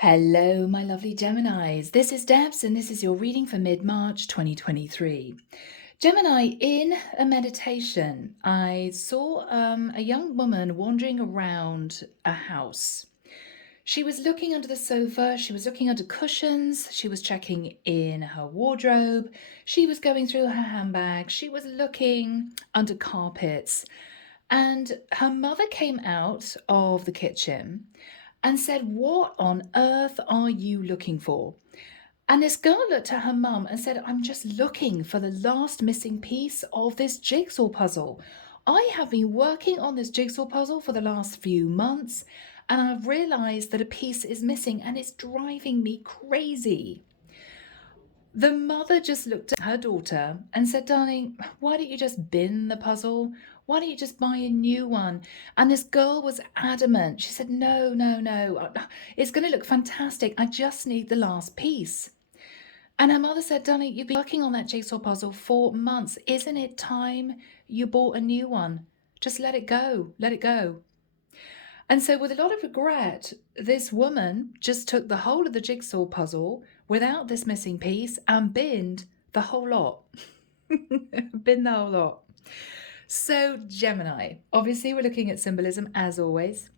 Hello, my lovely Geminis. This is Debs, and this is your reading for mid-March 2023. Gemini, in a meditation, I saw a young woman wandering around a house. She was looking under the sofa, she was looking under cushions, she was checking in her wardrobe, she was going through her handbag, she was looking under carpets, and her mother came out of the kitchen and said, "What on earth are you looking for?" And this girl looked at her mum and said, "I'm just looking for the last missing piece of this jigsaw puzzle. I have been working on this jigsaw puzzle for the last few months, and I've realized that a piece is missing and it's driving me crazy." The mother just looked at her daughter and said, "Darling, why don't you just bin the puzzle? Why don't you just buy a new one?" And this girl was adamant. She said, "No, no, no. It's going to look fantastic. I just need the last piece." And her mother said, "Darling, you've been working on that jigsaw puzzle for months. Isn't it time you bought a new one? Just let it go. Let it go." And so, with a lot of regret, this woman just took the whole of the jigsaw puzzle without this missing piece and binned the whole lot. Bin the whole lot. So, Gemini, obviously, we're looking at symbolism as always.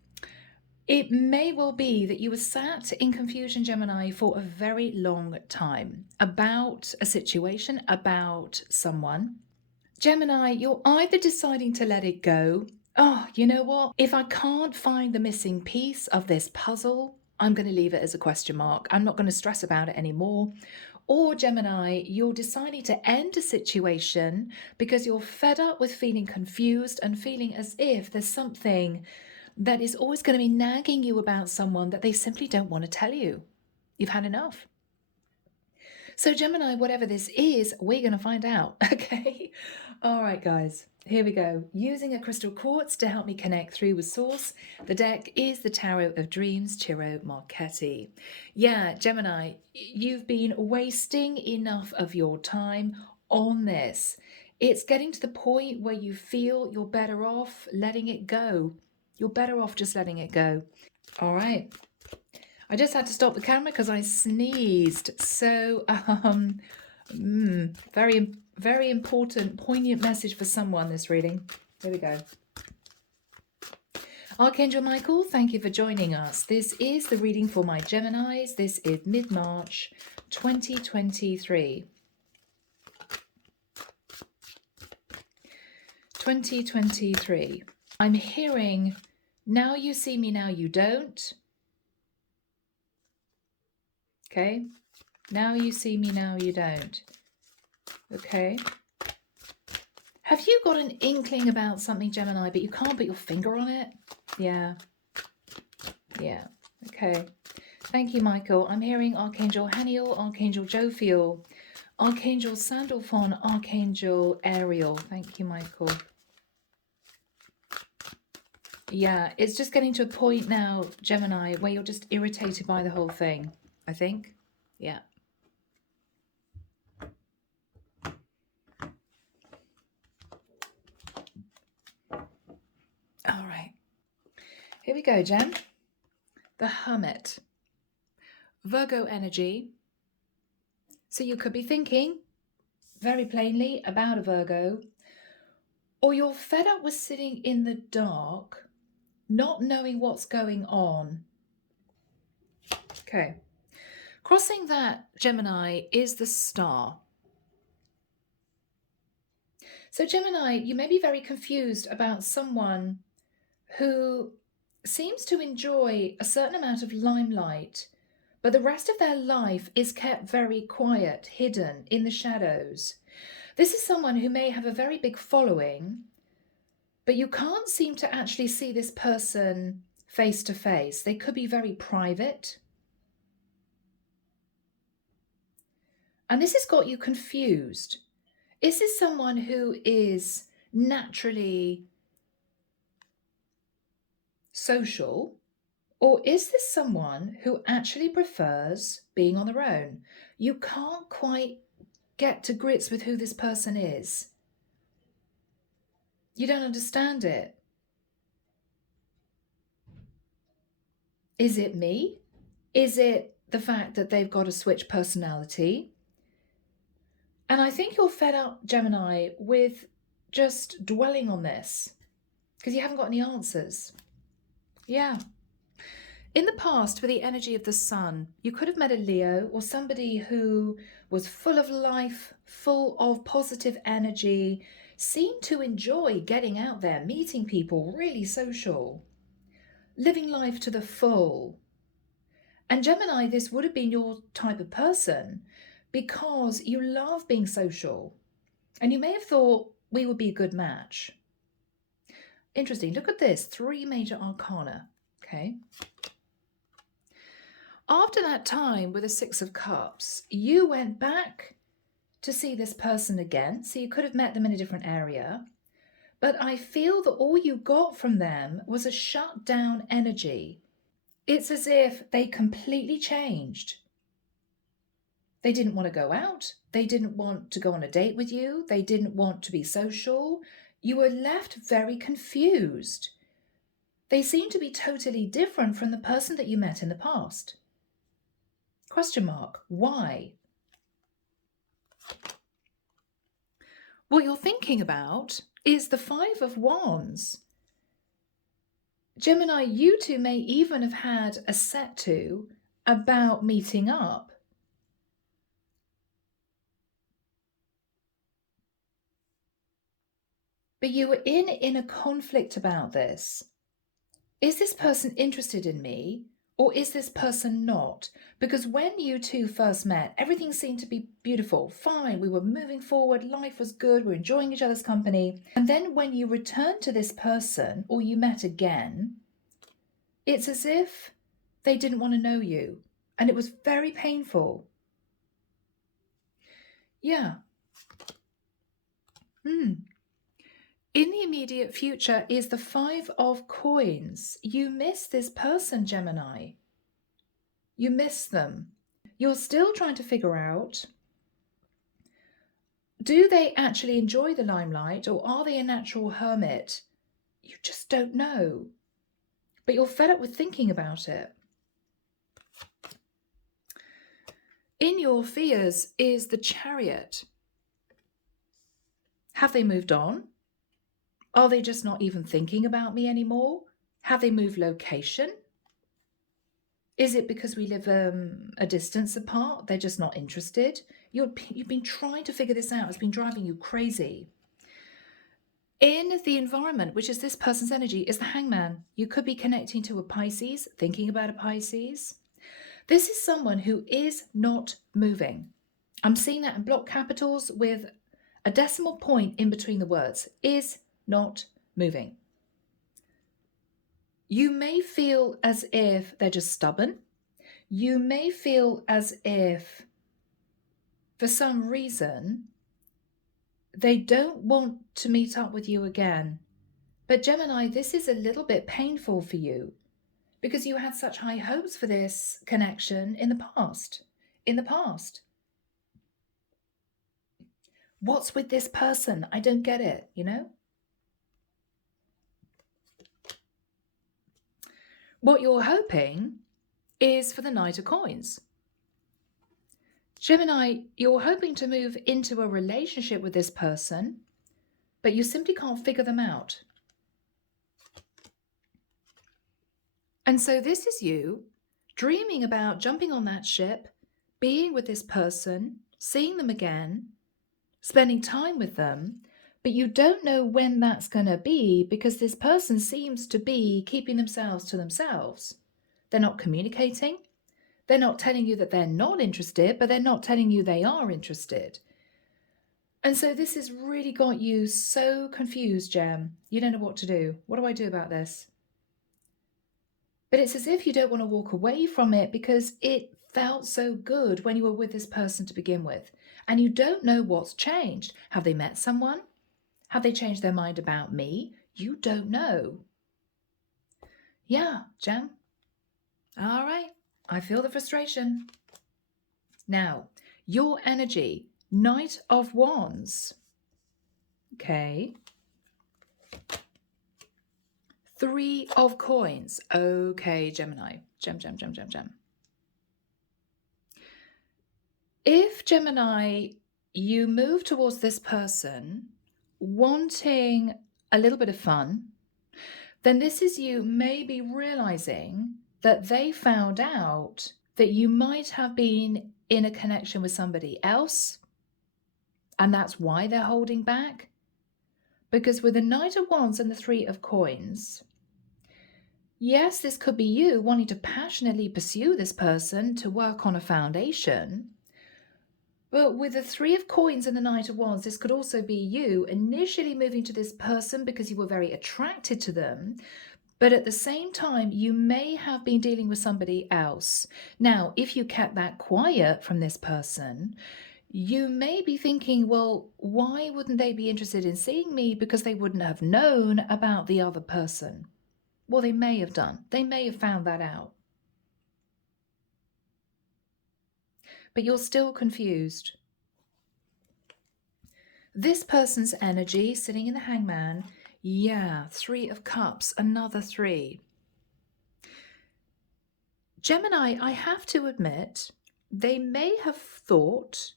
It may well be that you were sat in confusion, Gemini, for a very long time about a situation, about someone. Gemini, you're either deciding to let it go. "Oh, you know what? If I can't find the missing piece of this puzzle, I'm going to leave it as a question mark. I'm not going to stress about it anymore." Or Gemini, you're deciding to end a situation because you're fed up with feeling confused and feeling as if there's something that is always going to be nagging you about someone that they simply don't want to tell you. You've had enough. So, Gemini, whatever this is, we're going to find out. Okay. All right, guys, here we go. Using a crystal quartz to help me connect through with source, the deck is the Tarot of Dreams, Ciro Marchetti. Yeah, Gemini, you've been wasting enough of your time on this. It's getting to the point where you feel you're better off letting it go. You're better off just letting it go. All right. I just had to stop the camera because I sneezed. So, very, very important, poignant message for someone, this reading. Here we go. Archangel Michael, thank you for joining us. This is the reading for my Geminis. This is mid-March 2023. 2023. I'm hearing, now you see me, now you don't. Okay. Now you see me, now you don't. Okay. Have you got an inkling about something, Gemini, but you can't put your finger on it? Yeah. Yeah. Okay. Thank you, Michael. I'm hearing Archangel Haniel, Archangel Jophiel, Archangel Sandalphon, Archangel Ariel. Thank you, Michael. Yeah, it's just getting to a point now, Gemini, where you're just irritated by the whole thing, I think. Yeah. All right. Here we go, Gem. The Hermit. Virgo energy. So you could be thinking very plainly about a Virgo, or you're fed up with sitting in the dark, not knowing what's going on. Okay. Crossing that, Gemini, is the Star. So, Gemini, you may be very confused about someone who seems to enjoy a certain amount of limelight, but the rest of their life is kept very quiet, hidden in the shadows. This is someone who may have a very big following, but you can't seem to actually see this person face to face. They could be very private. And this has got you confused. Is this someone who is naturally social, or is this someone who actually prefers being on their own? You can't quite get to grips with who this person is. You don't understand it. Is it me? Is it the fact that they've got a switch personality? And I think you're fed up, Gemini, with just dwelling on this because you haven't got any answers. Yeah. In the past, with the energy of the sun, you could have met a Leo or somebody who was full of life, full of positive energy, seemed to enjoy getting out there, meeting people, really social, living life to the full. And Gemini, this would have been your type of person because you love being social. And you may have thought we would be a good match. Interesting. Look at this. 3 major arcana. Okay. After that time with the 6 of Cups, you went back to see this person again. So you could have met them in a different area. But I feel that all you got from them was a shut down energy. It's as if they completely changed. They didn't want to go out. They didn't want to go on a date with you. They didn't want to be social. You were left very confused. They seem to be totally different from the person that you met in the past. Question mark. Why? What you're thinking about is the 5 of Wands. Gemini, you two may even have had a set to about meeting up. But you were in a conflict about this. Is this person interested in me? Or is this person not? Because when you two first met, everything seemed to be beautiful, fine. We were moving forward. Life was good. We're enjoying each other's company. And then when you return to this person or you met again, it's as if they didn't want to know you. And it was very painful. Yeah. In the immediate future is the 5 of Coins. You miss this person, Gemini. You miss them. You're still trying to figure out, do they actually enjoy the limelight or are they a natural hermit? You just don't know. But you're fed up with thinking about it. In your fears is the Chariot. Have they moved on? Are they just not even thinking about me anymore? Have they moved location? Is it because we live a distance apart? They're just not interested? You've been trying to figure this out. It's been driving you crazy. In the environment, which is this person's energy, is the Hangman. You could be connecting to a Pisces, thinking about a Pisces. This is someone who is not moving. I'm seeing that in block capitals with a decimal point in between the words. Is not moving. You may feel as if they're just stubborn. You may feel as if, for some reason, they don't want to meet up with you again. But Gemini, this is a little bit painful for you because you had such high hopes for this connection in the past. In the past. What's with this person? I don't get it, you know? What you're hoping is for the Knight of Coins. Gemini, you're hoping to move into a relationship with this person, but you simply can't figure them out. And so this is you dreaming about jumping on that ship, being with this person, seeing them again, spending time with them, but you don't know when that's going to be because this person seems to be keeping themselves to themselves. They're not communicating. They're not telling you that they're not interested, but they're not telling you they are interested. And so this has really got you so confused, Gem. You don't know what to do. What do I do about this? But it's as if you don't want to walk away from it because it felt so good when you were with this person to begin with. And you don't know what's changed. Have they met someone? Have they changed their mind about me? You don't know. Yeah, Gem. All right. I feel the frustration. Now, your energy, Knight of Wands. Okay. 3 of Coins. Okay, Gemini. Gem. If Gemini, you move towards this person wanting a little bit of fun, then this is you maybe realizing that they found out that you might have been in a connection with somebody else, and that's why they're holding back. Because with the Knight of Wands and the Three of Coins, yes, this could be you wanting to passionately pursue this person to work on a foundation. But with the Three of Coins and the Knight of Wands, this could also be you initially moving to this person because you were very attracted to them. But at the same time, you may have been dealing with somebody else. Now, if you kept that quiet from this person, you may be thinking, well, why wouldn't they be interested in seeing me? Because they wouldn't have known about the other person. Well, they may have done. They may have found that out. But you're still confused. This person's energy sitting in the Hangman, yeah, Three of Cups, another 3. Gemini, I have to admit, they may have thought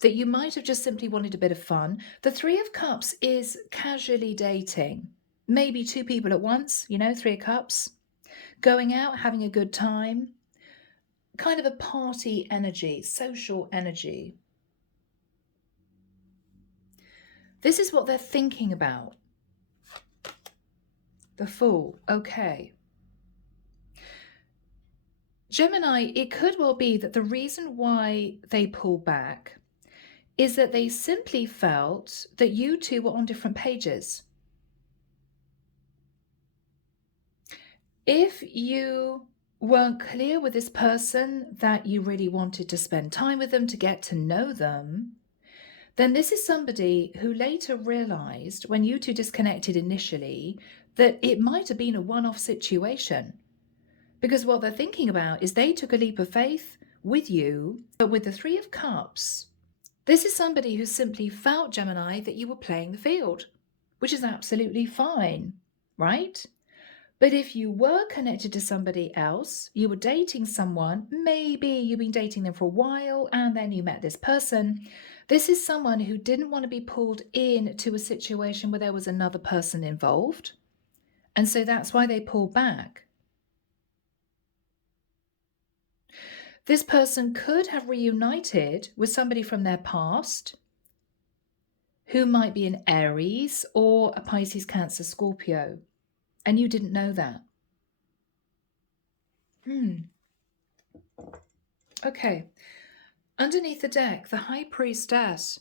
that you might have just simply wanted a bit of fun. The Three of Cups is casually dating. Maybe 2 people at once, you know, 3 of Cups. Going out, having a good time. Kind of a party energy, social energy. This is what they're thinking about. The Fool, okay. Gemini, it could well be that the reason why they pull back is that they simply felt that you two were on different pages. If you weren't clear with this person that you really wanted to spend time with them, to get to know them, then this is somebody who later realized when you two disconnected initially that it might have been a one-off situation. Because what they're thinking about is they took a leap of faith with you, but with the Three of Cups, this is somebody who simply felt, Gemini, that you were playing the field, which is absolutely fine, right? But if you were connected to somebody else, you were dating someone, maybe you've been dating them for a while and then you met this person. This is someone who didn't want to be pulled into a situation where there was another person involved. And so that's why they pulled back. This person could have reunited with somebody from their past who might be an Aries or a Pisces, Cancer, Scorpio. And you didn't know that. Okay. Underneath the deck, the High Priestess.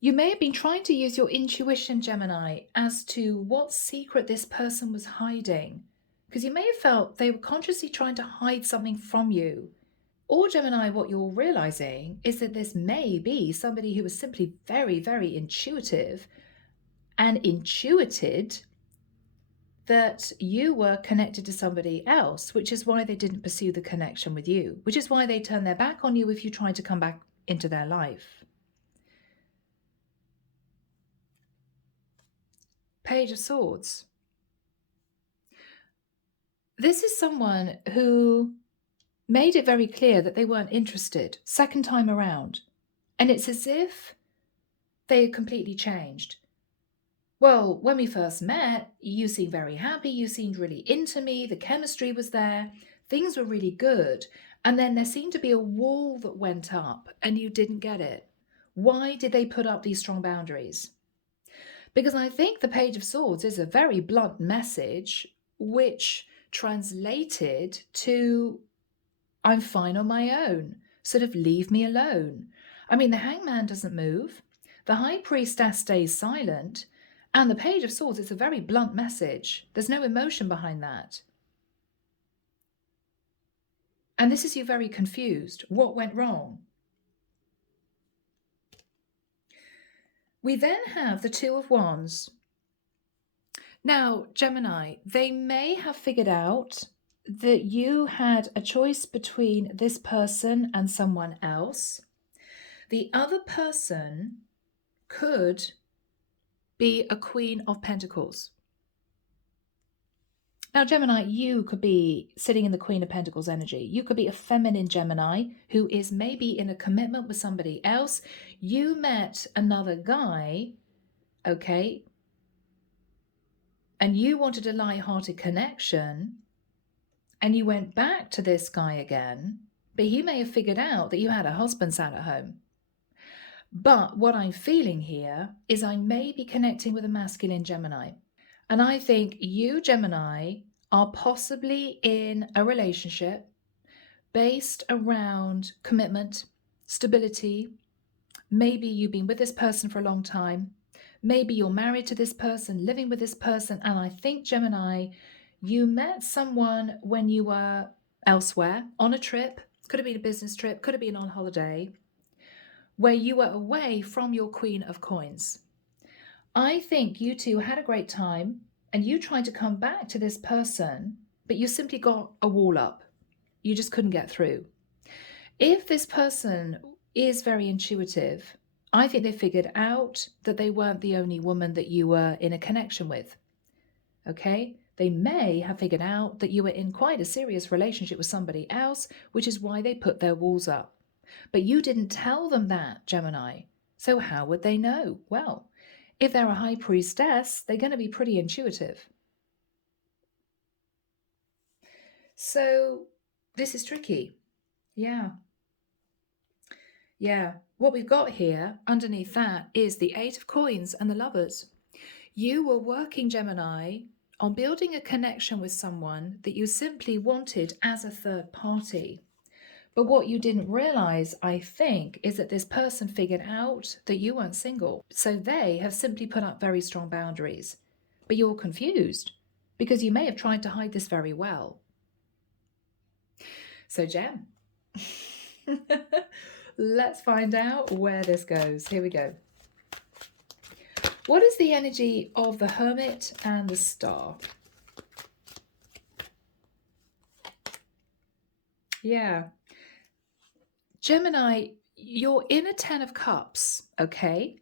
You may have been trying to use your intuition, Gemini, as to what secret this person was hiding. Because you may have felt they were consciously trying to hide something from you. Or, Gemini, what you're realizing is that this may be somebody who was simply very, very intuitive and intuited that you were connected to somebody else, which is why they didn't pursue the connection with you, which is why they turned their back on you if you tried to come back into their life. Page of Swords. This is someone who made it very clear that they weren't interested second time around. And it's as if they had completely changed. Well, when we first met, you seemed very happy, you seemed really into me, the chemistry was there, things were really good. And then there seemed to be a wall that went up and you didn't get it. Why did they put up these strong boundaries? Because I think the Page of Swords is a very blunt message, which translated to, I'm fine on my own, sort of leave me alone. I mean, the Hangman doesn't move, the High Priestess stays silent, and the Page of Swords is a very blunt message. There's no emotion behind that. And this is you very confused. What went wrong? We then have the Two of Wands. Now, Gemini, they may have figured out that you had a choice between this person and someone else. The other person could be a Queen of Pentacles. Now, Gemini, you could be sitting in the Queen of Pentacles energy. You could be a feminine Gemini who is maybe in a commitment with somebody else. You met another guy, okay, and you wanted a light-hearted connection, and you went back to this guy again, but he may have figured out that you had a husband sat at home. But what I'm feeling here is I may be connecting with a masculine Gemini. And I think you, Gemini, are possibly in a relationship based around commitment, stability. Maybe you've been with this person for a long time. Maybe you're married to this person, living with this person. And I think, Gemini, you met someone when you were elsewhere on a trip. Could have been a business trip, could have been on holiday, where you were away from your Queen of Coins. I think you two had a great time and you tried to come back to this person, but you simply got a wall up. You just couldn't get through. If this person is very intuitive, I think they figured out that they weren't the only woman that you were in a connection with. Okay? They may have figured out that you were in quite a serious relationship with somebody else, which is why they put their walls up. But you didn't tell them that, Gemini. So how would they know? Well, if they're a high priestess, they're going to be pretty intuitive. So this is tricky. Yeah. Yeah. What we've got here underneath that is the Eight of Coins and the Lovers. You were working, Gemini, on building a connection with someone that you simply wanted as a third party. But what you didn't realize, I think, is that this person figured out that you weren't single. So they have simply put up very strong boundaries. But you're confused because you may have tried to hide this very well. So, Gem, let's find out where this goes. Here we go. What is the energy of the Hermit and the Star? Yeah. Gemini, you're in a 10 of Cups, okay?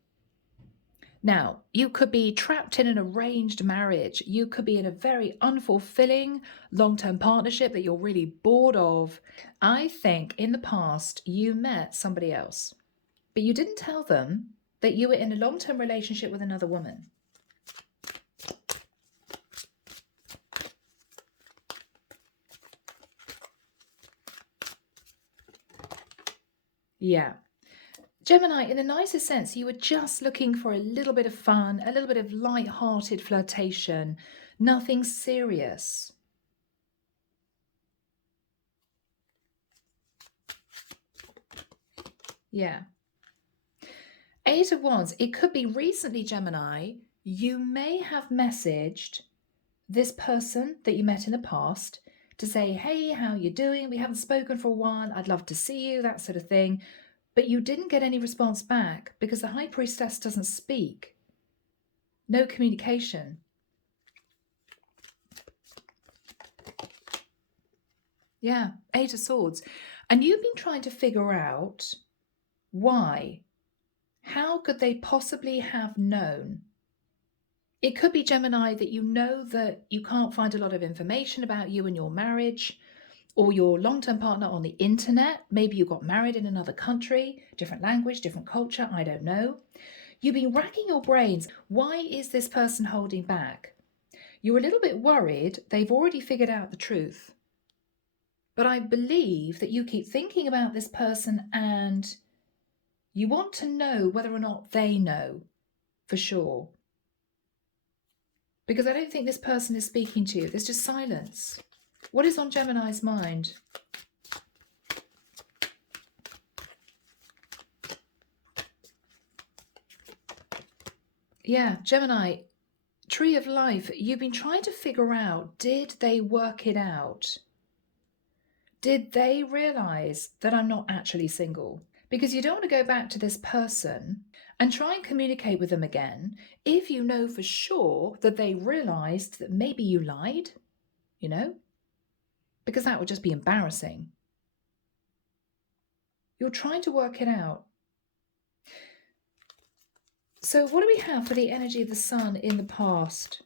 Now, you could be trapped in an arranged marriage. You could be in a very unfulfilling long-term partnership that you're really bored of. I think in the past you met somebody else, but you didn't tell them that you were in a long-term relationship with another woman. Yeah. Gemini, in the nicest sense, you were just looking for a little bit of fun, a little bit of light-hearted flirtation, nothing serious. Yeah. Eight of Wands, it could be recently, Gemini, you may have messaged this person that you met in the past to say, hey, how you doing? We haven't spoken for a while. I'd love to see you, that sort of thing. But you didn't get any response back because the High Priestess doesn't speak. No communication. Yeah, Eight of Swords. And you've been trying to figure out why. How could they possibly have known? It could be, Gemini, that you know that you can't find a lot of information about you and your marriage or your long-term partner on the internet. Maybe you got married in another country, different language, different culture, I don't know. You've been racking your brains. Why is this person holding back? You're a little bit worried they've already figured out the truth. But I believe that you keep thinking about this person and you want to know whether or not they know for sure. Because I don't think this person is speaking to you. There's just silence. What is on Gemini's mind? Yeah, Gemini, Tree of Life, you've been trying to figure out, did they work it out? Did they realize that I'm not actually single? Because you don't want to go back to this person and try and communicate with them again if you know for sure that they realized that maybe you lied, you know? Because that would just be embarrassing. You're trying to work it out. So what do we have for the energy of the Sun in the past?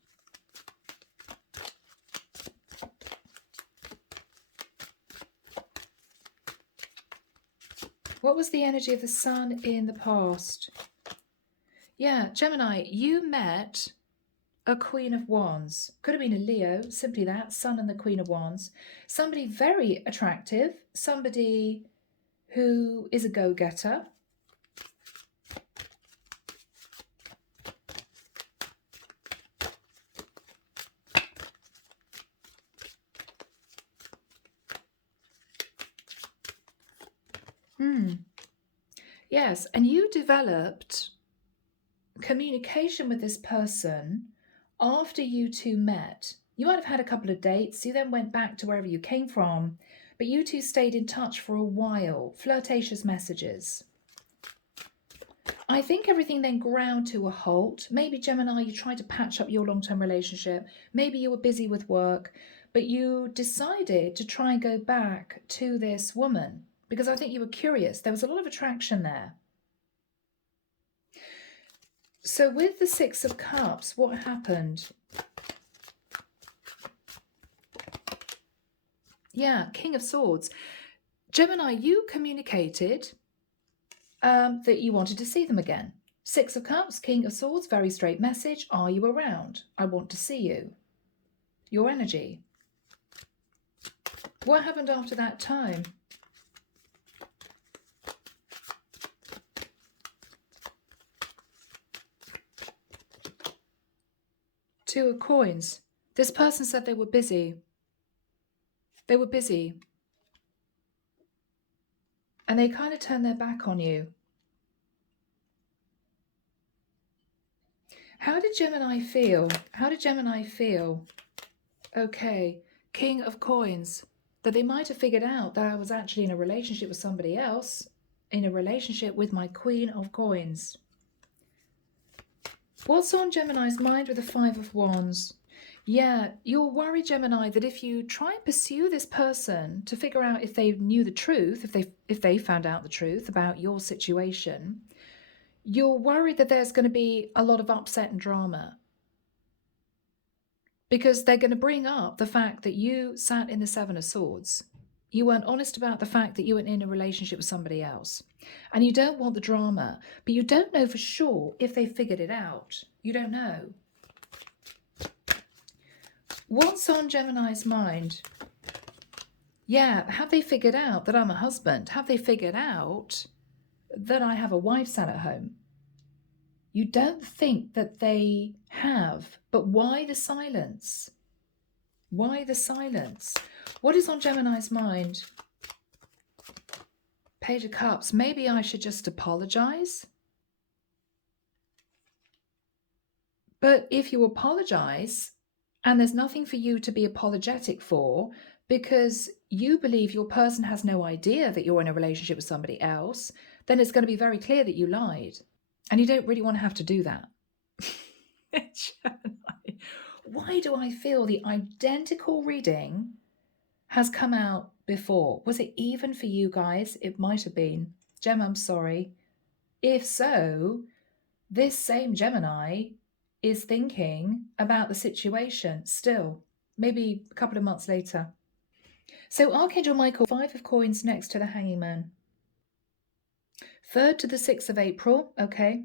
What was the energy of the sun in the past? Yeah, Gemini, you met a Queen of Wands. Could have been a Leo, simply that, Sun and the Queen of Wands. Somebody very attractive, somebody who is a go-getter. Yes, and you developed communication with this person after you two met. You might have had a couple of dates, you then went back to wherever you came from, but you two stayed in touch for a while, flirtatious messages. I think everything then ground to a halt. Maybe, Gemini, you tried to patch up your long-term relationship. Maybe you were busy with work, but you decided to try and go back to this woman because I think you were curious. There was a lot of attraction there. So with the Six of Cups, what happened? Yeah, King of Swords. Gemini, you communicated that you wanted to see them again. Six of Cups, King of Swords, very straight message. Are you around? I want to see you. Your energy. What happened after that time? Two of Coins. This person said they were busy. They were busy. And they kind of turned their back on you. How did Gemini feel? How did Gemini feel? Okay, King of Coins. That they might have figured out that I was actually in a relationship with somebody else. In a relationship with my Queen of Coins. What's on Gemini's mind with the Five of Wands? Yeah, you're worried, Gemini, that if you try and pursue this person to figure out if they knew the truth, if they found out the truth about your situation, you're worried that there's going to be a lot of upset and drama. Because they're going to bring up the fact that you sat in the Seven of Swords. You weren't honest about the fact that you were in a relationship with somebody else. And you don't want the drama, but you don't know for sure if they figured it out. You don't know. What's on Gemini's mind? Yeah, have they figured out that I'm a husband? Have they figured out that I have a wife sat at home? You don't think that they have, but why the silence? Why the silence? What is on Gemini's mind? Page of Cups. Maybe I should just apologize. But if you apologize and there's nothing for you to be apologetic for because you believe your person has no idea that you're in a relationship with somebody else, then it's going to be very clear that you lied. And you don't really want to have to do that. Gemini. Why do I feel the identical reading has come out before? Was it even for you guys? It might have been. Gem, I'm sorry. If so, this same Gemini is thinking about the situation still, maybe a couple of months later. So Archangel Michael, Five of Coins next to the Hanging Man. 3rd to the 6th of April, okay.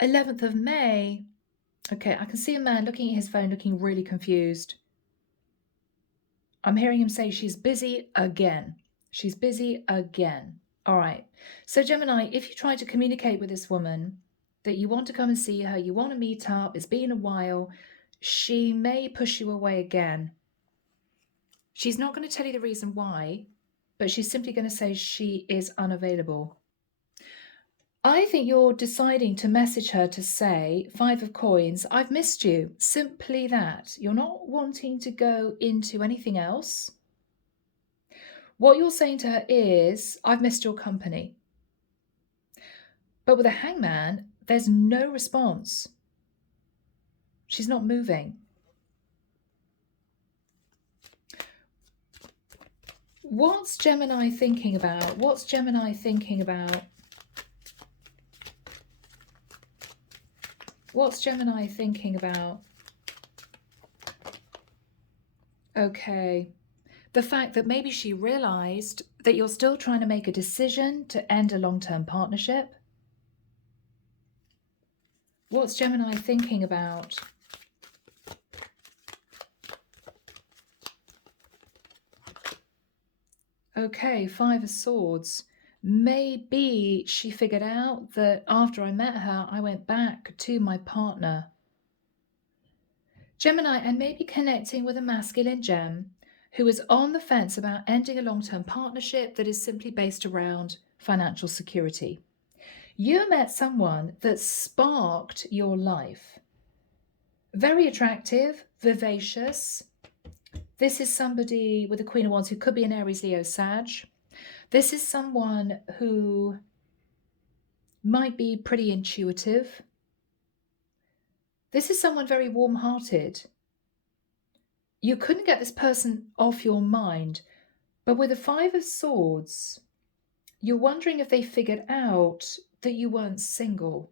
11th of May. Okay, I can see a man looking at his phone, looking really confused. I'm hearing him say she's busy again. She's busy again. All right. So Gemini, if you try to communicate with this woman that you want to come and see her, you want to meet up, it's been a while, she may push you away again. She's not going to tell you the reason why, but she's simply going to say she is unavailable. I think you're deciding to message her to say, Five of Coins, I've missed you. Simply that. You're not wanting to go into anything else. What you're saying to her is, I've missed your company. But with a hangman, there's no response. She's not moving. What's Gemini thinking about? What's Gemini thinking about? What's Gemini thinking about? Okay. the fact that maybe she realized that you're still trying to make a decision to end a long-term partnership. What's Gemini thinking about? Okay, Five of Swords. Maybe she figured out that after I met her, I went back to my partner. Gemini, and maybe connecting with a masculine gem who is on the fence about ending a long-term partnership that is simply based around financial security. You met someone that sparked your life. Very attractive, vivacious. This is somebody with the Queen of Wands who could be an Aries, Leo, Sag. This is someone who might be pretty intuitive. This is someone very warm-hearted. You couldn't get this person off your mind, but with the Five of Swords, you're wondering if they figured out that you weren't single.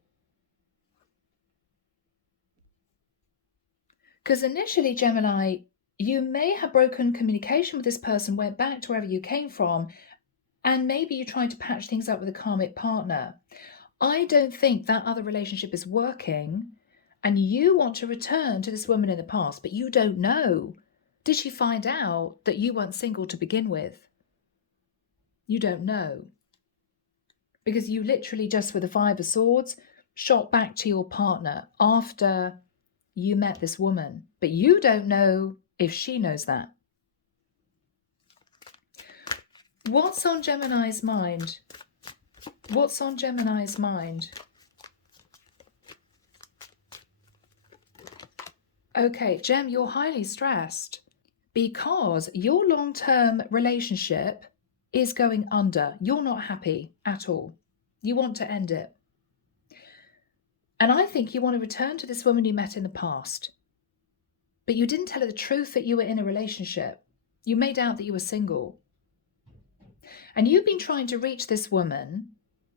Because initially, Gemini, you may have broken communication with this person, went back to wherever you came from, and maybe you tried to patch things up with a karmic partner. I don't think that other relationship is working, and you want to return to this woman in the past, but you don't know. Did she find out that you weren't single to begin with? You don't know. Because you literally just with the Five of Swords shot back to your partner after you met this woman, but you don't know if she knows that. What's on Gemini's mind? What's on Gemini's mind? Okay, Gem, you're highly stressed because your long-term relationship is going under. You're not happy at all. You want to end it. And I think you want to return to this woman you met in the past. But you didn't tell her the truth that you were in a relationship. You made out that you were single. And you've been trying to reach this woman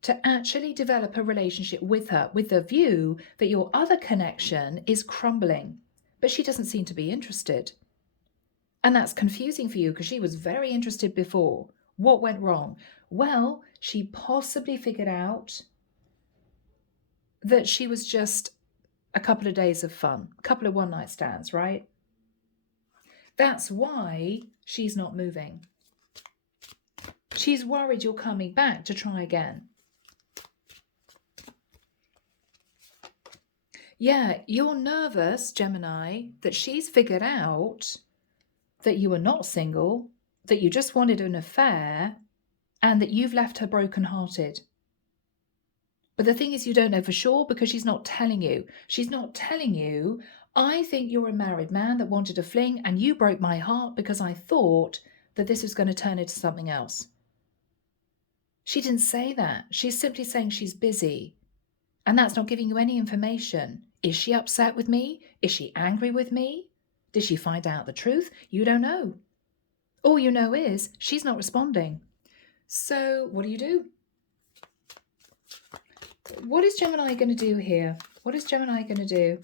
to actually develop a relationship with her with the view that your other connection is crumbling. But she doesn't seem to be interested. And that's confusing for you because she was very interested before. What went wrong? Well, she possibly figured out that she was just a couple of days of fun, a couple of one-night stands, right? That's why she's not moving. She's worried you're coming back to try again. Yeah, you're nervous, Gemini, that she's figured out that you were not single, that you just wanted an affair, and that you've left her brokenhearted. But the thing is, you don't know for sure because she's not telling you. She's not telling you, I think you're a married man that wanted a fling and you broke my heart because I thought that this was going to turn into something else. She didn't say that. She's simply saying she's busy. And that's not giving you any information. Is she upset with me? Is she angry with me? Did she find out the truth? You don't know. All you know is she's not responding. So what do you do? What is Gemini going to do here? What is Gemini going to do?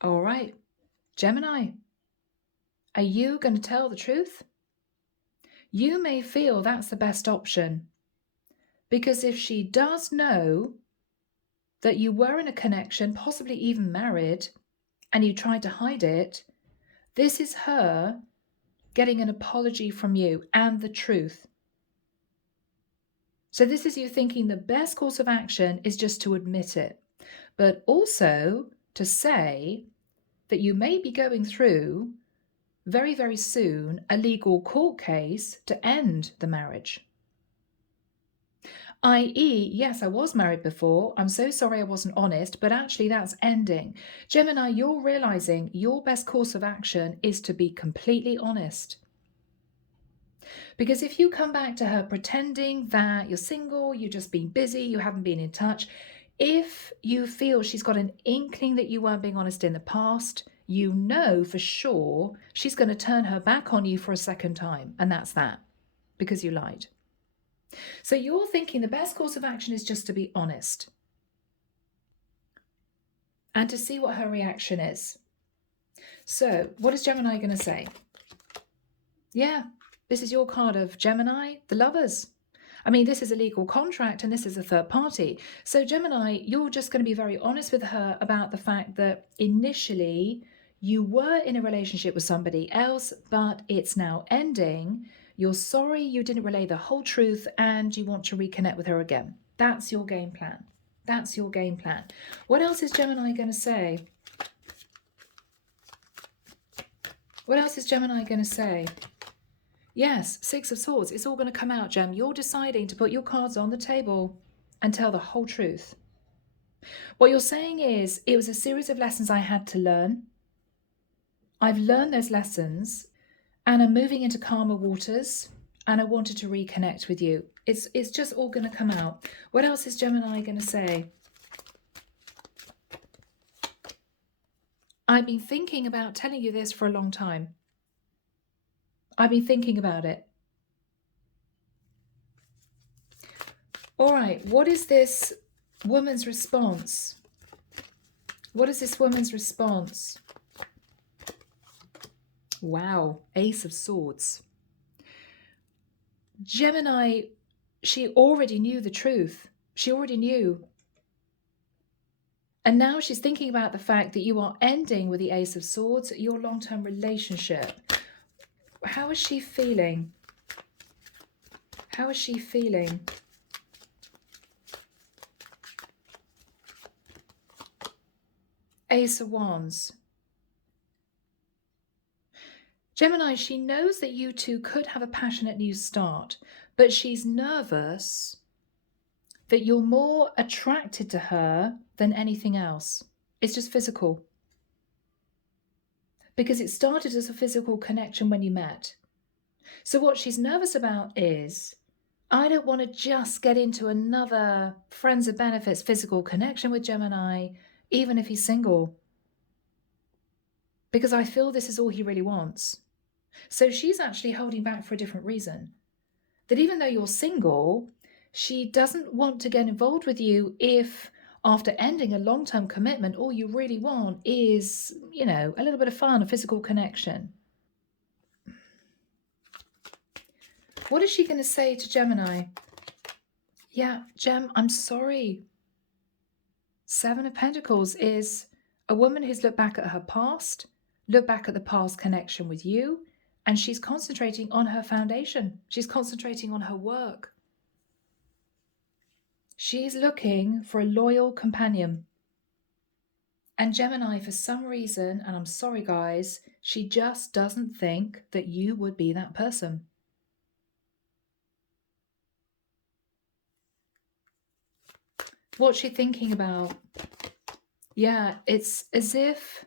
All right, Gemini, are you going to tell the truth? You may feel that's the best option. Because if she does know that you were in a connection, possibly even married, and you tried to hide it, this is her getting an apology from you and the truth. So this is you thinking the best course of action is just to admit it, but also to say that you may be going through very, very soon a legal court case to end the marriage. i.e., yes, I was married before. I'm so sorry I wasn't honest, but actually that's ending. Gemini, you're realizing your best course of action is to be completely honest. Because if you come back to her pretending that you're single, you've just been busy, you haven't been in touch, if you feel she's got an inkling that you weren't being honest in the past, you know for sure she's going to turn her back on you for a second time. And that's that, because you lied. So you're thinking the best course of action is just to be honest and to see what her reaction is. So what is Gemini going to say? Yeah, this is your card of Gemini, the lovers. I mean, this is a legal contract and this is a third party. So Gemini, you're just going to be very honest with her about the fact that initially you were in a relationship with somebody else, but it's now ending. You're sorry you didn't relay the whole truth and you want to reconnect with her again. That's your game plan. That's your game plan. What else is Gemini going to say? What else is Gemini going to say? Yes, Six of Swords. It's all going to come out, Gem. You're deciding to put your cards on the table and tell the whole truth. What you're saying is, it was a series of lessons I had to learn. I've learned those lessons and I'm moving into calmer waters and I wanted to reconnect with you. It's just all going to come out. What else is Gemini going to say? I've been thinking about telling you this for a long time. I've been thinking about it. All right, what is this woman's response? What is this woman's response? Wow, Ace of Swords. Gemini, she already knew the truth. She already knew. And now she's thinking about the fact that you are ending with the Ace of Swords, your long-term relationship. How is she feeling? How is she feeling? Ace of Wands. Gemini, she knows that you two could have a passionate new start, but she's nervous that you're more attracted to her than anything else. It's just physical. Because it started as a physical connection when you met. So what she's nervous about is, I don't want to just get into another friends of benefits physical connection with Gemini, even if he's single. Because I feel this is all he really wants. So she's actually holding back for a different reason. That even though you're single, she doesn't want to get involved with you if after ending a long-term commitment, all you really want is, you know, a little bit of fun, a physical connection. What is she going to say to Gemini? Yeah, Gem, I'm sorry. Seven of Pentacles is a woman who's looked back at her past, looked back at the past connection with you, and she's concentrating on her foundation. She's concentrating on her work. She's looking for a loyal companion. And Gemini, for some reason, and I'm sorry guys, she just doesn't think that you would be that person. What's she thinking about? Yeah, it's as if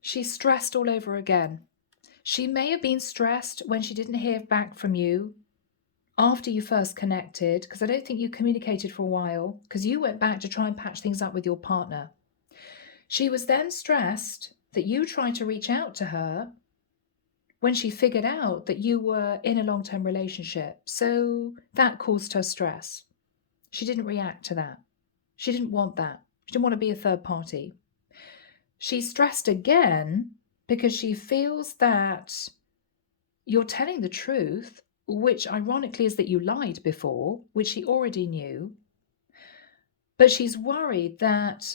she's stressed all over again. She may have been stressed when she didn't hear back from you after you first connected, because I don't think you communicated for a while, because you went back to try and patch things up with your partner. She was then stressed that you tried to reach out to her when she figured out that you were in a long-term relationship. So that caused her stress. She didn't react to that. She didn't want that. She didn't want to be a third party. She's stressed again because she feels that you're telling the truth, which ironically is that you lied before, which she already knew. But she's worried that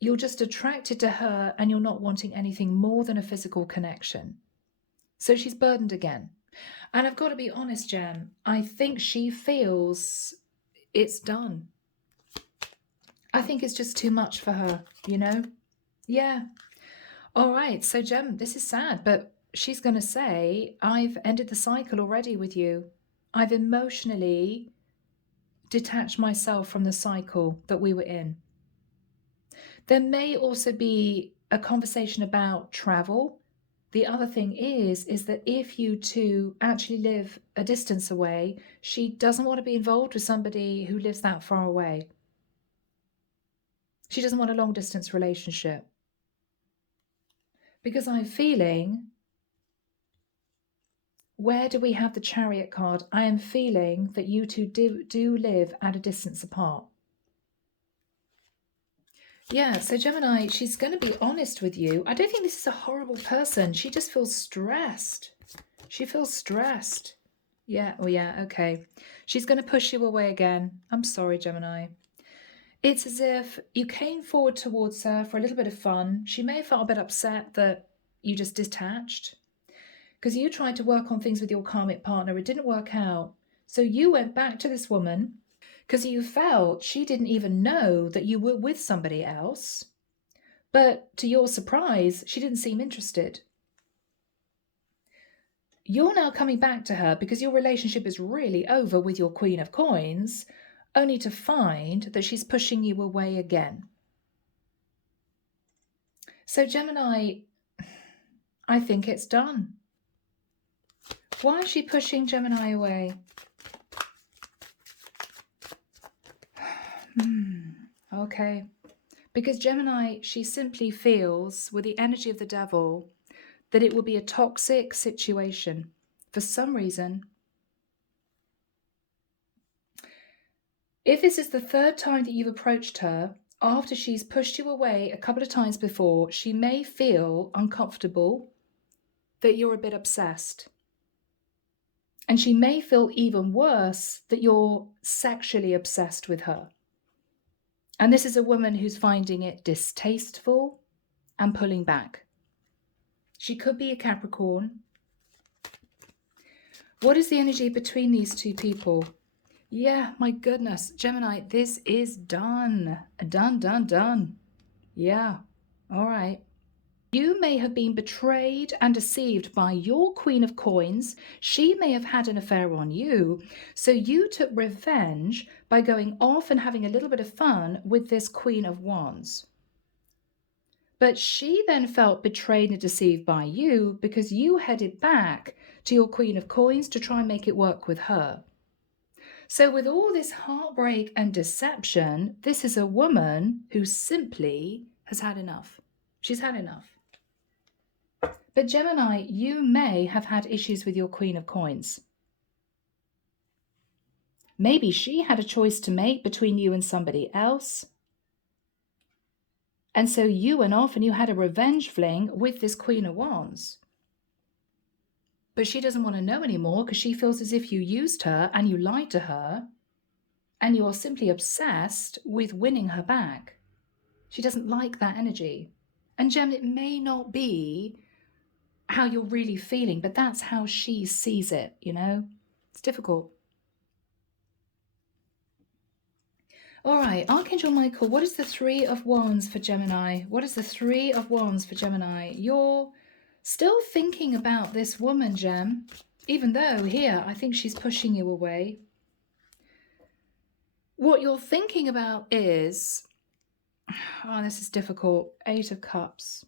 you're just attracted to her and you're not wanting anything more than a physical connection. So she's burdened again. And I've got to be honest, Jem, I think she feels it's done. I think it's just too much for her, you know? Yeah. All right. So, Jem, this is sad, but she's going to say, I've ended the cycle already with you. I've emotionally detached myself from the cycle that we were in. There may also be a conversation about travel. The other thing is that if you two actually live a distance away, she doesn't want to be involved with somebody who lives that far away. She doesn't want a long distance relationship. Because I'm feeling, where do we have the Chariot card? I am feeling that you two do live at a distance apart. Yeah, so Gemini, she's going to be honest with you. I don't think this is a horrible person. She just feels stressed. She feels stressed. Yeah, oh yeah, okay. She's going to push you away again. I'm sorry, Gemini. It's as if you came forward towards her for a little bit of fun. She may have felt a bit upset that you just detached because you tried to work on things with your karmic partner. It didn't work out. So you went back to this woman because you felt she didn't even know that you were with somebody else. But to your surprise, she didn't seem interested. You're now coming back to her because your relationship is really over with your Queen of Coins, only to find that she's pushing you away again. So Gemini, I think it's done. Why is she pushing Gemini away? Okay. Because Gemini, she simply feels, with the energy of the devil, that it will be a toxic situation for some reason. If this is the third time that you've approached her, after she's pushed you away a couple of times before, she may feel uncomfortable, that you're a bit obsessed. And she may feel even worse that you're sexually obsessed with her. And this is a woman who's finding it distasteful and pulling back. She could be a Capricorn. What is the energy between these two people? Yeah, my goodness, Gemini, this is done. Done. Yeah, all right. You may have been betrayed and deceived by your Queen of Coins. She may have had an affair on you. So you took revenge by going off and having a little bit of fun with this Queen of Wands. But she then felt betrayed and deceived by you because you headed back to your Queen of Coins to try and make it work with her. So with all this heartbreak and deception, this is a woman who simply has had enough. She's had enough. But Gemini, you may have had issues with your Queen of Coins. Maybe she had a choice to make between you and somebody else. And so you went off and you had a revenge fling with this Queen of Wands. But she doesn't want to know anymore because she feels as if you used her and you lied to her and you're simply obsessed with winning her back. She doesn't like that energy. And Gem, it may not be how you're really feeling, but that's how she sees it, you know? It's difficult. All right, Archangel Michael, what is the Three of Wands for Gemini? What is the Three of Wands for Gemini? You're still thinking about this woman, Gem, even though here I think she's pushing you away. What you're thinking about is, oh, this is difficult, Eight of Cups.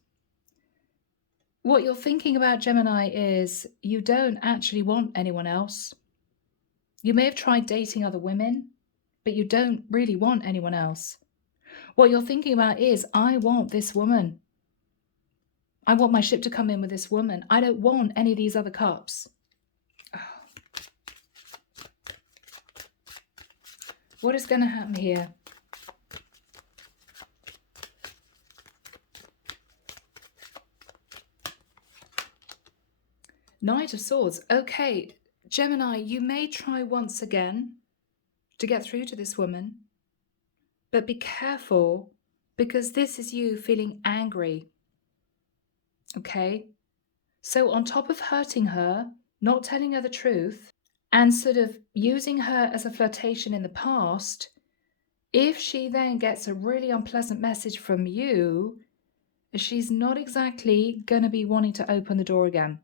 What you're thinking about, Gemini, is you don't actually want anyone else. You may have tried dating other women, but you don't really want anyone else. What you're thinking about is, I want this woman. I want my ship to come in with this woman. I don't want any of these other cups. Oh. What is going to happen here? Knight of Swords. Okay, Gemini, you may try once again to get through to this woman, but be careful because this is you feeling angry. Okay? So on top of hurting her, not telling her the truth, and sort of using her as a flirtation in the past, if she then gets a really unpleasant message from you, she's not exactly going to be wanting to open the door again.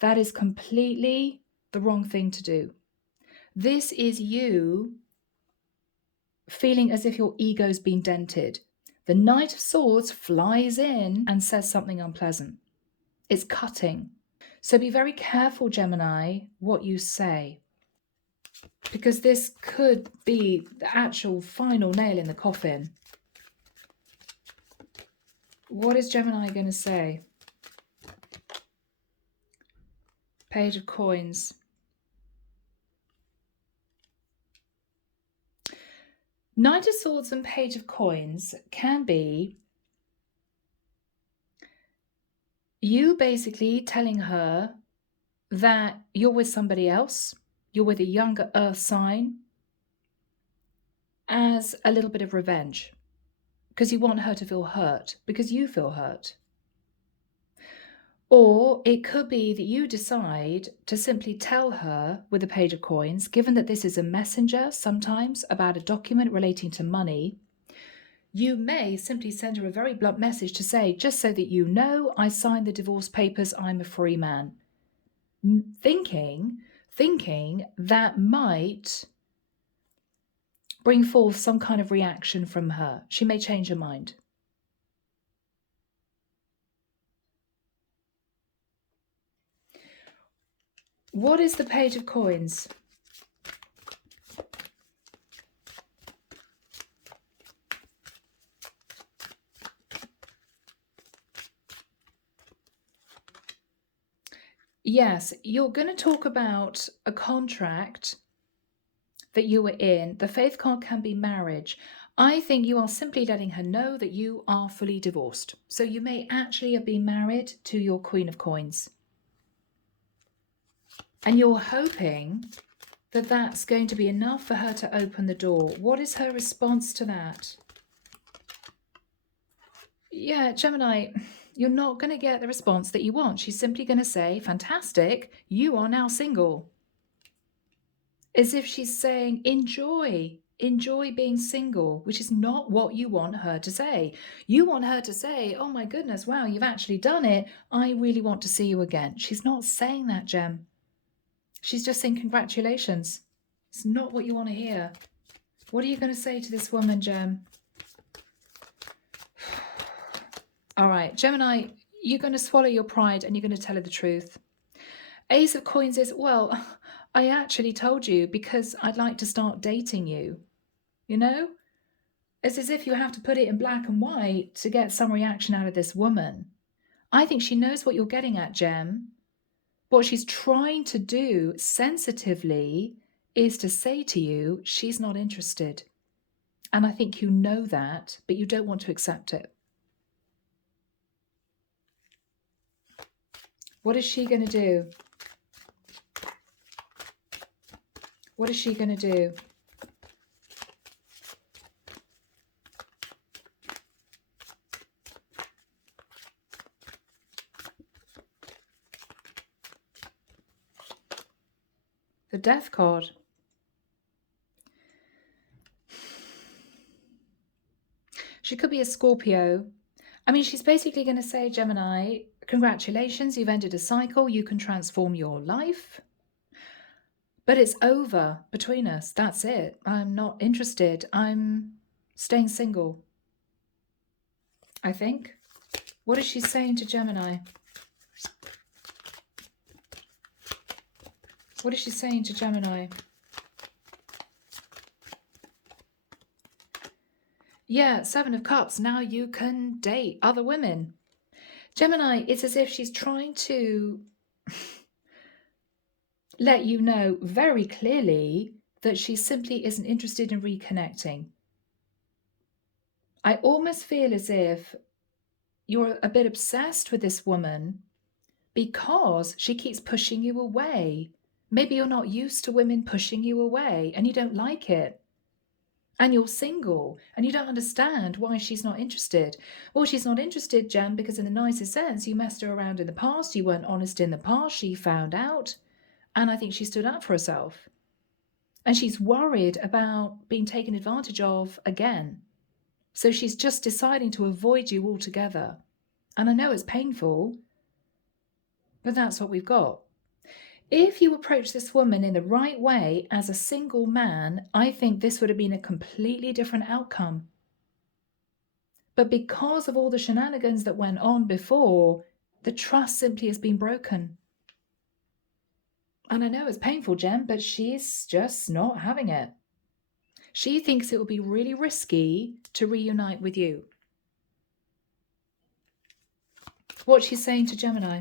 That is completely the wrong thing to do. This is you feeling as if your ego's been dented. The Knight of Swords flies in and says something unpleasant. It's cutting. So be very careful, Gemini, what you say, because this could be the actual final nail in the coffin. What is Gemini going to say? Page of Coins. Knight of Swords and Page of Coins can be you basically telling her that you're with somebody else, you're with a younger earth sign, as a little bit of revenge, because you want her to feel hurt, because you feel hurt. Or it could be that you decide to simply tell her with the Page of Coins, given that this is a messenger sometimes about a document relating to money, you may simply send her a very blunt message to say, just so that you know, I signed the divorce papers, I'm a free man. Thinking that might bring forth some kind of reaction from her. She may change her mind. What is the Page of Coins? Yes, you're going to talk about a contract that you were in. The Faith card can be marriage. I think you are simply letting her know that you are fully divorced. So you may actually have been married to your Queen of Coins. And you're hoping that that's going to be enough for her to open the door. What is her response to that? Yeah, Gemini, you're not going to get the response that you want. She's simply going to say, fantastic, you are now single. As if she's saying, enjoy being single, which is not what you want her to say. You want her to say, oh my goodness, wow, you've actually done it. I really want to see you again. She's not saying that, Gem. She's just saying congratulations. It's not what you want to hear. What are you going to say to this woman, Gem? All right, Gemini, you're going to swallow your pride and you're going to tell her the truth. Ace of Coins is, well, I actually told you because I'd like to start dating you. You know? It's as if you have to put it in black and white to get some reaction out of this woman. I think she knows what you're getting at, Gem. What she's trying to do sensitively is to say to you, she's not interested. And I think you know that, but you don't want to accept it. What is she going to do? What is she going to do? The Death card. She could be a Scorpio. I mean, she's basically going to say, Gemini, congratulations, you've ended a cycle. You can transform your life. But it's over between us. That's it. I'm not interested. I'm staying single. I think. What is she saying to Gemini? What is she saying to Gemini? Yeah, Seven of Cups. Now you can date other women. Gemini, it's as if she's trying to let you know very clearly that she simply isn't interested in reconnecting. I almost feel as if you're a bit obsessed with this woman because she keeps pushing you away. Maybe you're not used to women pushing you away and you don't like it. And you're single and you don't understand why she's not interested. Well, she's not interested, Gem, because in the nicest sense, you messed her around in the past. You weren't honest in the past. She found out. And I think she stood up for herself. And she's worried about being taken advantage of again. So she's just deciding to avoid you altogether. And I know it's painful, but that's what we've got. If you approach this woman in the right way as a single man, I think this would have been a completely different outcome. But because of all the shenanigans that went on before, the trust simply has been broken. And I know it's painful, Gem, but she's just not having it. She thinks it will be really risky to reunite with you. What's she saying to Gemini?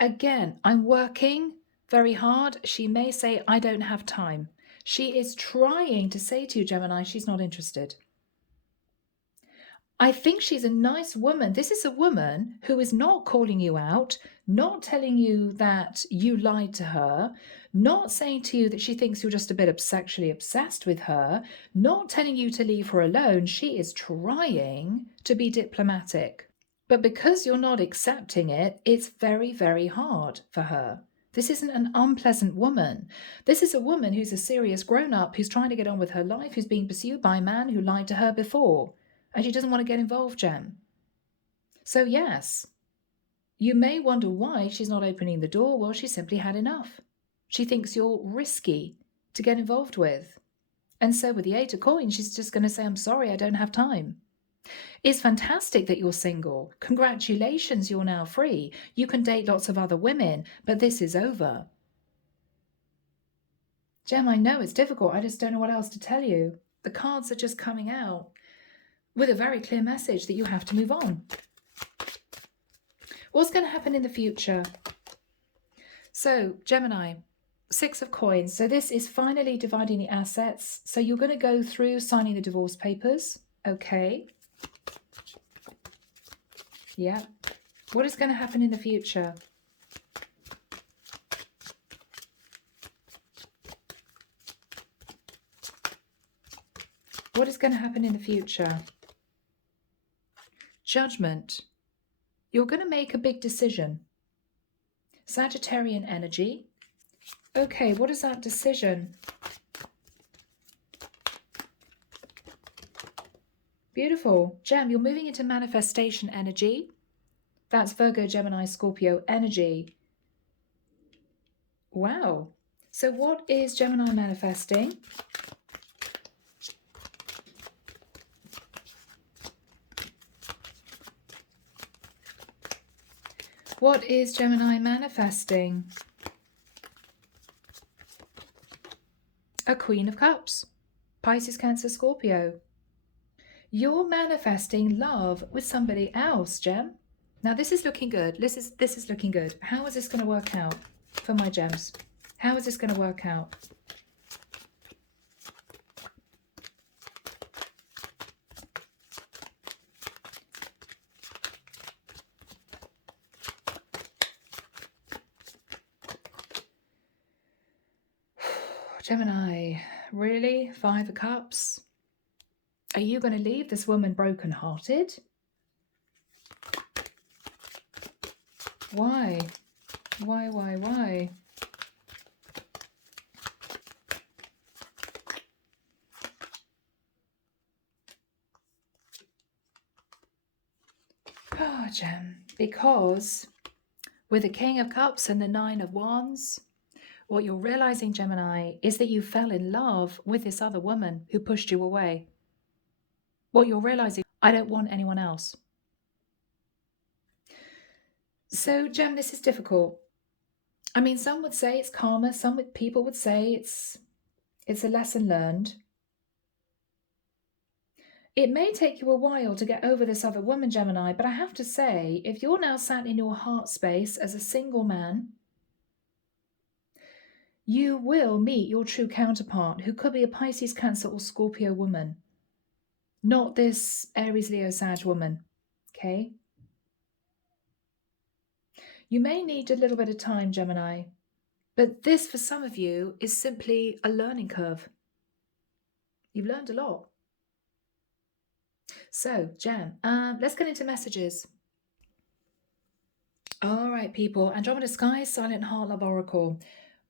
Again, I'm working very hard. She may say, I don't have time. She is trying to say to you, Gemini, she's not interested. I think she's a nice woman. This is a woman who is not calling you out, not telling you that you lied to her, not saying to you that she thinks you're just a bit sexually obsessed with her, not telling you to leave her alone. She is trying to be diplomatic. But because you're not accepting it, it's very, very hard for her. This isn't an unpleasant woman. This is a woman who's a serious grown-up, who's trying to get on with her life, who's being pursued by a man who lied to her before. And she doesn't want to get involved, Gem. So yes, you may wonder why she's not opening the door. Well, she simply had enough. She thinks you're risky to get involved with. And so with the 8 of coins, she's just going to say, I'm sorry, I don't have time. It's fantastic that you're single. Congratulations, you're now free. You can date lots of other women, but this is over. Gem, I know it's difficult. I just don't know what else to tell you. The cards are just coming out with a very clear message that you have to move on. What's going to happen in the future? So, Gemini, 6 of coins. So this is finally dividing the assets. So you're going to go through signing the divorce papers. Okay. Yeah. What is going to happen in the future? What is going to happen in the future? Judgment. You're going to make a big decision. Sagittarian energy. Okay, what is that decision? Beautiful. Gem, you're moving into manifestation energy. That's Virgo, Gemini, Scorpio energy. Wow. So what is Gemini manifesting? What is Gemini manifesting? A Queen of Cups. Pisces, Cancer, Scorpio. You're manifesting love with somebody else, Gem. Now this is looking good. This is looking good. How is this going to work out for my gems? How is this going to work out? Gemini, really? 5 of Cups? Are you going to leave this woman broken-hearted? Why? Why? Oh, Gem, because with the King of Cups and the 9 of Wands, what you're realizing, Gemini, is that you fell in love with this other woman who pushed you away. What you're realizing, I don't want anyone else. So, Gem, this is difficult. I mean, some would say it's karma. Some people would say it's a lesson learned. It may take you a while to get over this other woman, Gemini, but I have to say, if you're now sat in your heart space as a single man, you will meet your true counterpart, who could be a Pisces, Cancer, or Scorpio woman. Not this Aries, Leo, Sag woman, okay? You may need a little bit of time, Gemini, but this, for some of you, is simply a learning curve. You've learned a lot. So, Gem, let's get into messages. All right, people. Andromeda Sky, Silent Heart Love Oracle.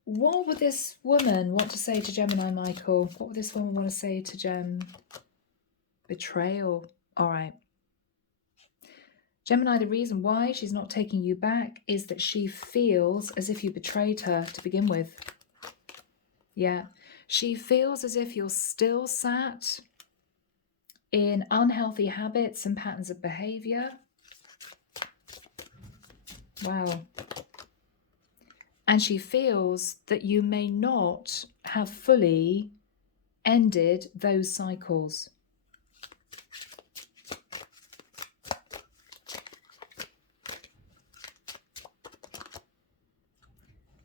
What would this woman want to say to Gemini, Michael? What would this woman want to say to Gem? Betrayal. All right. Gemini, the reason why she's not taking you back is that she feels as if you betrayed her to begin with. Yeah. She feels as if you're still sat in unhealthy habits and patterns of behavior. Wow. And she feels that you may not have fully ended those cycles.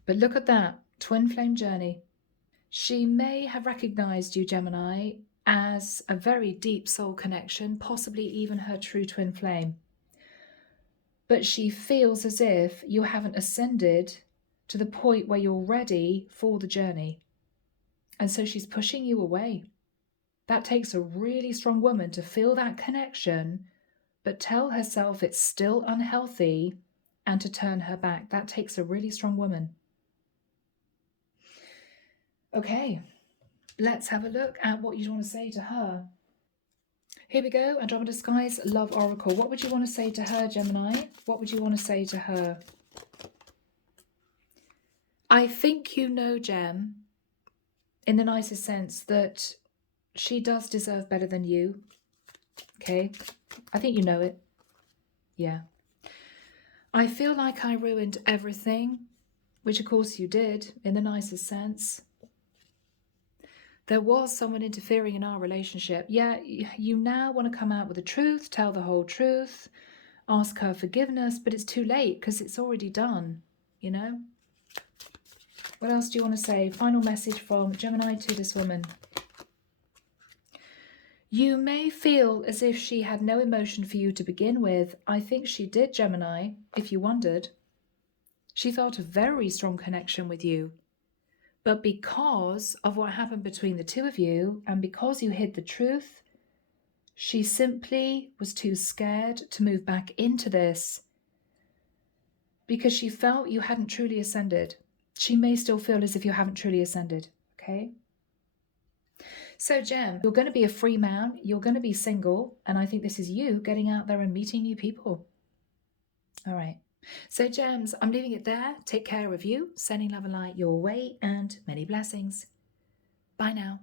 But look at that, twin flame journey. She may have recognized you, Gemini, as a very deep soul connection, possibly even her true twin flame. But she feels as if you haven't ascended to the point where you're ready for the journey. And so she's pushing you away. That takes a really strong woman to feel that connection, but tell herself it's still unhealthy and to turn her back. That takes a really strong woman. Okay, let's have a look at what you'd want to say to her. Here we go, Andromeda Skies Love Oracle. What would you want to say to her, Gemini? What would you want to say to her? I think you know, Gem, in the nicest sense, that she does deserve better than you. Okay? I think you know it. Yeah. I feel like I ruined everything, which of course you did, in the nicest sense. There was someone interfering in our relationship. Yeah, you now want to come out with the truth, tell the whole truth, ask her forgiveness, but it's too late because it's already done, you know? What else do you want to say? Final message from Gemini to this woman. You may feel as if she had no emotion for you to begin with. I think she did, Gemini, if you wondered. She felt a very strong connection with you. But because of what happened between the two of you, and because you hid the truth, she simply was too scared to move back into this because she felt you hadn't truly ascended. She may still feel as if you haven't truly ascended, okay? So, Gem, you're going to be a free man, you're going to be single, and I think this is you getting out there and meeting new people. All right. So, Gems, I'm leaving it there. Take care of you, sending love and light your way, and many blessings. Bye now.